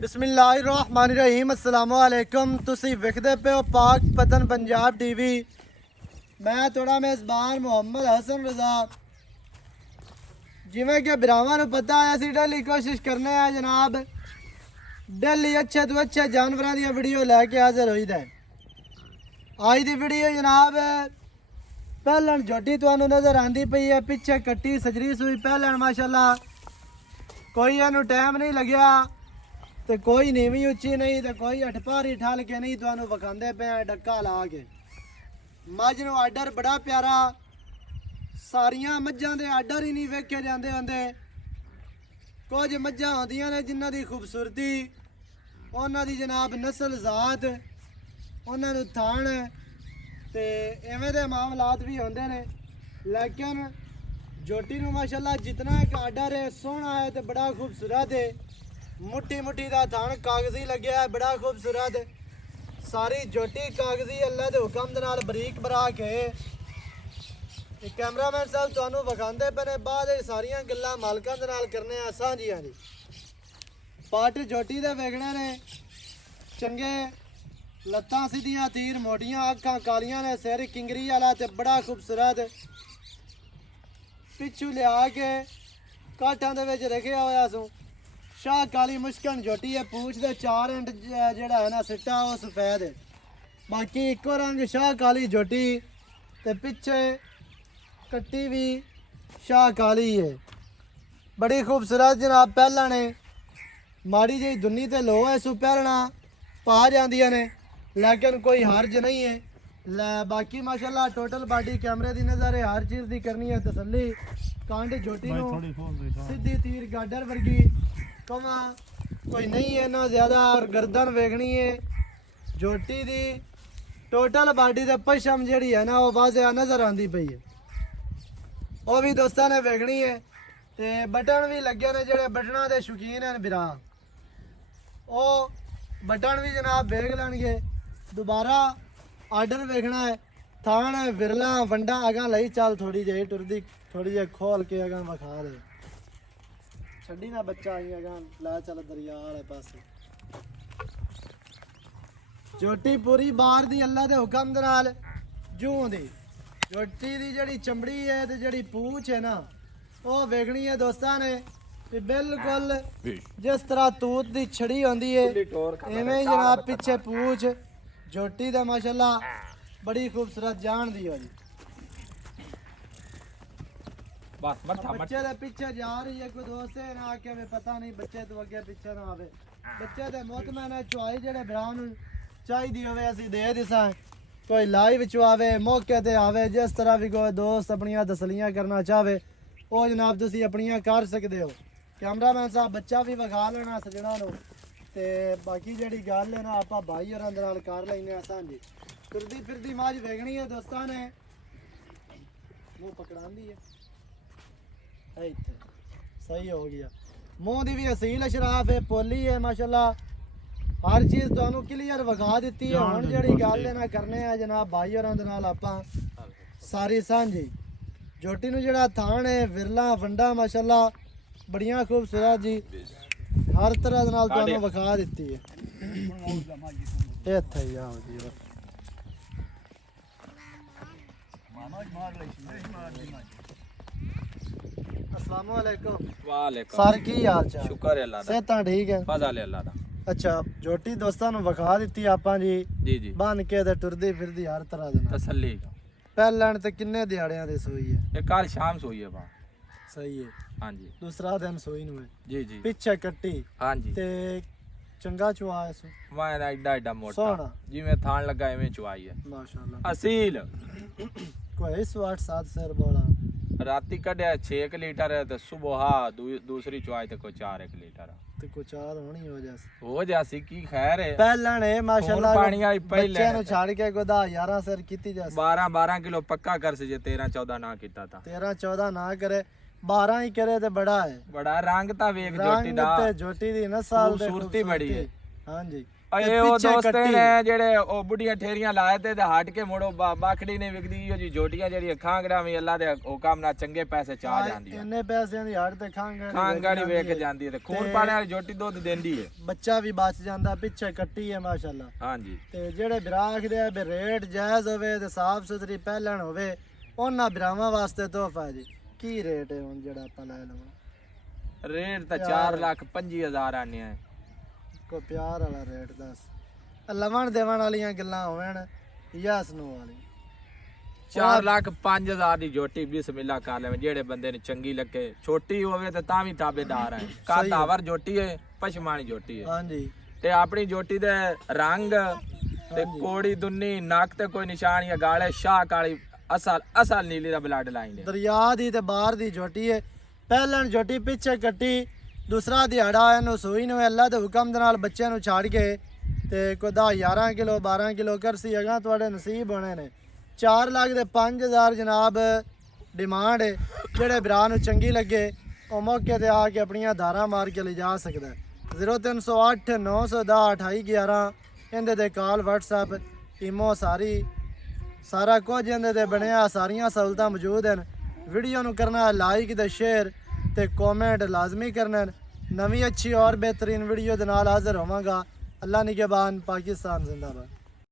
बिस्मिल्लाहिर्रहमानिर्रहीम अस्सलाम वालेकुम। तुसी विखदे पे हो पाक पतन पंजाब टीवी। मैं थोड़ा मेज़बान मोहम्मद हसन रज़ा। जिमें कि भरावां नूं पता है असीं डेली कोशिश करने हैं जनाब डेली अच्छे तो अच्छे जानवरों दी वीडियो लैके हाजिर होईदा है। अज दी वीडियो जनाब पहलन झोटी तुहानूं नज़र आंदी पई है, पिछे कट्टी सजरी सूई पहलन माशाअल्लाह कोई इहनूं टाइम नहीं लग्या तो कोई नीवी उच्ची नहीं तो कोई अठपारी ठल के नहीं तुहानूं विखांदे पे डक्का ला के। मझ नूं आर्डर बड़ा प्यारा, सारियां मझां दे आर्डर ही नहीं वेखे जांदे होंदे। कुछ मझां होंदियां ने जिन्हां दी खूबसूरती उन्हां दी जनाब नस्ल जात उन्हां नूं थान ते इवें दे मामलात भी होंदे ने, लेकिन झोटी नूं माशाअल्लाह जितना एक आर्डर है सोहना है तो बड़ा खूबसूरत है। मुट्ठी मुट्ठी का थान कागजी लग्या है, बड़ा खूबसूरत। सारी झोटी कागजी अल्लाह के हुक्म दे नाल बरीक बराक है। कैमरामैन साहब तुहानूं विखांदे पे ने, बाद सारियां गल्लां मालकां दे नाल करने आ सांझियां जी। पट झोटी दे वेखणे ने चंगे, लत्तां सीधियां तीर मोटियां, अखां कालियां ने, सिर किंगरी वाला ते बड़ा खूबसूरत। पिछू लिया के काठां दे विच रखिया होया सूं शाह काली मुश्कन झोटी है। पूछ दे 4 इंच जेड़ा है ना सिट्टा वो सफेद है, बाकी इको रंग शाह काली झोटी ते पिछे कट्टी भी शाह काली है, बड़ी खूबसूरत जनाब। पहला ने माड़ी जी दुनी ते लो है सू पहलना पा जांदियां ने, लेकिन कोई हर्ज नहीं है। बाकी माशाल्लाह टोटल बॉडी कैमरे दी नज़र है, हर चीज़ दी करनी है तसल्ली। कांड झोटी नूं सीधी तीर गाडर वर्गी कमा कोई नहीं है ना ज़्यादा, और गर्दन वेखनी है झोटी दी टोटल बॉडी दे पशम जिहड़ी है ना वो वाज़िया नज़र आंदी पई है, वो भी दोस्तां ने वेखनी है। ते बटन भी लगे ने जेहड़े बटना दे शौकीन हैं बिरा, वो बटन भी जनाब वेख लैणगे। दोबारा आर्डर वेखना है, थान विरला वंडा अगां लई चल थोड़ी जी टुरदी थोड़ी जी खोल के अगां विखा दे, छड्डी ना बच्चा आई अगां ला चल दरिया वाले पासे। झोटी पूरी बाहर दी अल्लाह दे हुक्म दे नाल जूं दी झोटी दी जेहड़ी चमड़ी है ते जेहड़ी पूछ है ना वो वेखनी है दोस्तां ने कि बिल्कुल जिस तरह तूत दी छड़ी होंदी है इवें ही जनाब पिछे पूछ झोटी दा माशाअल्लाह बड़ी खूबसूरत जान दी हो जी। बच्चे दे पीछे जा रही है, कोई दोस्त है ना आके में पता नहीं बच्चे तो अगे पीछे ना आवे। बच्चे दे मुतमैन है चुआई जेहड़े भरा नूं चाहिदी होवे असीं दे दिसां, कोई लाइव चुआवे मौके ते आवे, जिस तरह भी कोई दोस्त अपनियां तसलियां करना चाहे वो जनाब तुसीं अपनियां कर सकदे हो। कैमरामैन साहब बच्चा भी विखा लेना सजना नूं ते बाकी जेहड़ी गल है ना आपां भाई होरां दे नाल कर लैने आ सांझी। तुरदी फिरदी मझ वेखनी है दोस्तां ने, मुंह पकड़ांदी है इत्थे सही हो गया। मुंह दी भी असील अशराफ है, पोली है माशाअल्लाह, हर चीज़ तुहानूं क्लीयर विखा दित्ती है। हुण जेहड़ी गल है ना करने आ जनाब भाई होरां दे नाल आपां सारी सांझी। झोटी नूं जेहड़ा थान है विरला वंडा माशाअल्लाह बड़ियां खूबसूरत जी, हर तरह दे नाल तुहानूं विखा दित्ती है। इत्थे ही आओ जी अस्सलाम वालेकुम। वालेकुम सर की हाल चाल? शुक्र है अल्लाह दा, सेहतां ठीक है? फज़ल है अल्लाह दा। अच्छा झोटी दोस्तां नूं विखा दित्ती आपां जी जी जी बन के ते टुरदी फिरदी हर तरह दे नाल। तसल्ली का पहलण ते किन्ने दिहाड़ियां दी सूई है? ये कल शाम सोई है बा। सही है, हाँ जी दूसरा दिन सूई नूं है। जी जी पिछे कट्टी हाँ जी ते चंगा चुआ है सू मैं एडा एडा मोटा सोहना जिवें थान लगा इवें चुआई है माशाअल्लाह। असील। कोई 108-7 सिर बोला राती कढ़िया 6 लीटर है तो सुबह हाँ दूसरी चुआई तो कोई 4 लीटर ते कुछ और होनी हो जैसे हो जासी की खैर है। पहलण है माशाअल्लाह, पानी वाली पहले बच्चे नूं छाड़ के कोई 10-11 सिर कीती जैसे 12 किलो पक्का कर से जे 13-14 ना कीता था। 13-14 ना करे 12 ही करे ते बड़ा है। बड़ा रंग ता वेख झोटी रंग दा ते झोटी दी नस्ल दे खूबसूरती बड़ी है। हाँ जी ਇਹ ਉਹ ਪਿੱਛੇ ਦੋਸਤ ਕੱਟੀ। ਨੇ ਜਿਹੜੇ ਉਹ ਬੁੱਢੀਆਂ ਠੇਰੀਆਂ ਲਾਏ ਤੇ ਹਟ ਕੇ ਮੁੜੋ ਬਾਖੜੀ ਨਹੀਂ ਵਿਕਦੀ ਉਹ ਜੀ ਜੋਟੀਆਂ ਜਿਹੜੀਆਂ ਖਾਂਗੜਾ ਵੀ ਅੱਲਾ ਦੇ ਹੁਕਮ ਨਾਲ ਚੰਗੇ ਪੈਸੇ ਚਾ ਜਾਂਦੀਆਂ ਇੰਨੇ ਪੈਸਿਆਂ ਦੀ ਹੜ ਤੇ ਖਾਂਗੜੀ ਵੇਖ ਜਾਂਦੀ ਹੈ ਤੇ ਖੂਨ ਪਾਣੇ ਵਾਲੀ ਜੋਟੀ ਦੁੱਧ ਦਿੰਦੀ ਹੈ ਬੱਚਾ ਵੀ ਬਚ ਜਾਂਦਾ ਪਿੱਛੇ ਕੱਟੀ ਹੈ ਮਾਸ਼ਾਅੱਲਾ। ਹਾਂਜੀ ਤੇ ਜਿਹੜੇ ਬਿਰਾ ਆਖਦੇ ਆ ਵੀ ਰੇਟ ਜਾਇਜ਼ ਹੋਵੇ ਤੇ ਸਾਫ ਸੁਥਰੀ ਪਹਿਲਣ ਹੋਵੇ ਉਹਨਾਂ ਬਿਰਾਵਾਂ ਵਾਸਤੇ ਤੋਹਫਾ ਹੈ ਜੀ। ਕੀ ਰੇਟ ਹੈ ਹੁਣ ਜਿਹੜਾ ਆਪਾਂ ਲੈ ਲਵਾਂ? ਰੇਟ ਤਾਂ 4,25,000 ਆਨੇ ਆ ਕੋ ਪਿਆਰ ਵਾਲਾ ਰੇਟ ਦੱਸ। ਲਵਣ ਦੇਵਣ ਵਾਲੀਆਂ ਗੱਲਾਂ ਹੋਣ ਜਾਂ ਸਨੋ ਵਾਲੀ 4,05,000 ਦੀ ਜੋਟੀ ਬਿਸਮਿਲ੍ਲਾ ਕਰ ਲੈਵੇਂ ਜਿਹੜੇ ਬੰਦੇ ਨੂੰ ਚੰਗੀ ਲੱਗੇ ਛੋਟੀ ਹੋਵੇ ਤੇ ਤਾਂ ਵੀ ਤਾਬੇਦਾਰ ਹੈ ਕਾਦਾਵਰ ਜੋਟੀ ਹੈ ਪਸ਼ਮਾਨੀ ਜੋਟੀ ਹੈ ਹਾਂਜੀ। ਤੇ ਆਪਣੀ ਜੋਟੀ ਦੇ ਰੰਗ ਤੇ ਕੋੜੀ ਦੁੰਨੀ ਨੱਕ ਤੇ ਕੋਈ ਨਿਸ਼ਾਨ ਜਾਂ ਗਾਲੇ ਸ਼ਾਹ ਕਾਲੀ ਅਸਲ ਨੀਲੀ ਦਾ ਬਲੱਡ ਲਾਈਨ ਹੈ ਦਰਿਆ ਦੀ ਤੇ ਬਾਹਰ ਦੀ ਜੋਟੀ ਹੈ ਪਹਿਲਣ ਜੋਟੀ ਪਿੱਛੇ ਕੱਟੀ ਦੂਸਰਾ ਦਿਹਾੜਾ ਇਹਨੂੰ ਸੂਈ ਨੂੰ ਅੱਲਾ ਦੇ ਹੁਕਮ ਦੇ ਨਾਲ ਬੱਚਿਆਂ ਨੂੰ ਛੱਡ ਕੇ ਤੇ ਕੋਈ 11 ਕਿਲੋ 12 ਕਿਲੋ ਕਰਸੀ ਹੈਗਾ ਤੁਹਾਡੇ ਨਸੀਬ ਹੋਣੇ ਨੇ। 4 ਲੱਖ ਦੇ 5,000 ਜਨਾਬ ਡਿਮਾਂਡ ਹੈ। ਜਿਹੜੇ ਭਰਾ ਨੂੰ ਚੰਗੀ ਲੱਗੇ ਉਹ ਮੌਕੇ ਤੇ ਆ ਕੇ ਆਪਣੀਆਂ ਧਾਰਾਂ ਮਾਰ ਕੇ ਲਿਜਾ ਸਕਦਾ। 0308 910 2811 ਇਹਦੇ ਤੇ ਕਾਲ WhatsApp ਈਮੋ ਸਾਰਾ ਕੁਝ ਇਹਦੇ ਤੇ ਬਣਿਆ ਸਾਰੀਆਂ ਸਹੂਲਤਾਂ ਮੌਜੂਦ ਹਨ। ਵੀਡੀਓ ਨੂੰ ਕਰਨਾ ਲਾਈਕ ਤੇ ਸ਼ੇਅਰ ਤੇ ਕਮੈਂਟ ਲਾਜ਼ਮੀ ਕਰਨਾ। ਨਵੀਂ ਅੱਛੀ ਔਰ ਬਿਹਤਰੀਨ ਵੀਡੀਓ ਦੇ ਨਾਲ ਹਾਜ਼ਰ ਹੋਵਾਂਗਾ। ਅੱਲਾ ਨਿਗਹਿਬਾਨ। ਪਾਕਿस्तान जिंदाबाद।